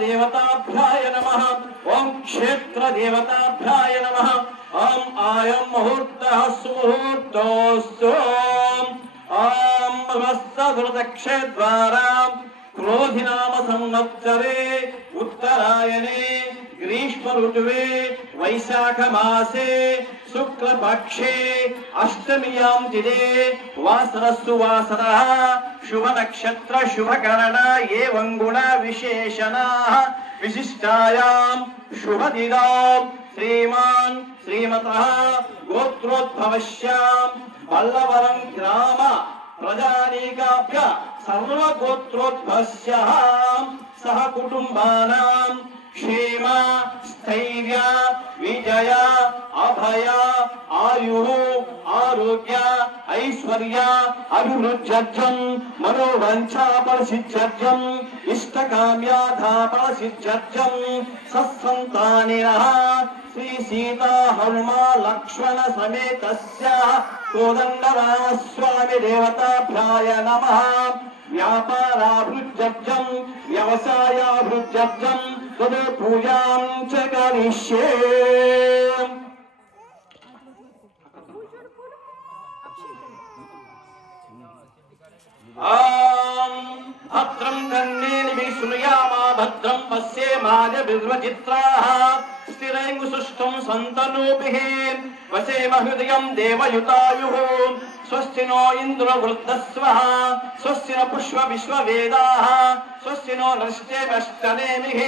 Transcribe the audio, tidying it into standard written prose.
देवताभ्याय नमः। ओम क्षेत्र देवताभ्याय नमः। ओम आयं मुहूर्तः सुमुहूर्तोऽस्तु। ओम वत्सवृतक्षेद्वारा क्रोधिनाम संवत्सरे उत्तरायणे ग्रीष्म ऋतुवे वैशाख मासे शुक्ल पक्षे अष्टम्यां तिथे वासरस्तु वासरः शुभ नक्षत्र शुभ गणना एवं गुण विशेषणाः विशिष्टायां शुभ दिनां श्रीमान् श्रीमतः गोत्रोद्भवस्यां बल्लवरं ग्राम प्रजानीकाभ्य सर्वगोत्रोद्भवस्याः सह कुटुम्बानां क्षेम स्थैर्य विजय अभय आयुः आरोग्य ऐश्वर्य अभिवृद्ध्यर्थं मनोवांछा फलसिद्ध्यर्थं इष्टकाम्यार्था फलसिद्ध्यर्थं सत्सन्तानिनः श्री सीता हनुमान लक्ष्मण समेतस्य कोदण्डरामस्वामी देवताभ्याय नमः। व्यापाराभिवृद्ध्यर्थं व्यवसायाभिवृद्ध्यर्थं तद् पूजां च करिष्ये। भद्रं कर्णेभिः शृणुयामा भद्रं पश्येमाजभिर्वचित्राः स्थिरैर्सुष्ठुं सन्तनूभिः वसेम हृदयं देवयुतायुः। स्वस्ति नो इन्द्रवृद्धस्वः स्वस्ति न पुष्प विश्ववेदाः स्वस्ति नो नृष्टेभ्यश्चनेमिः।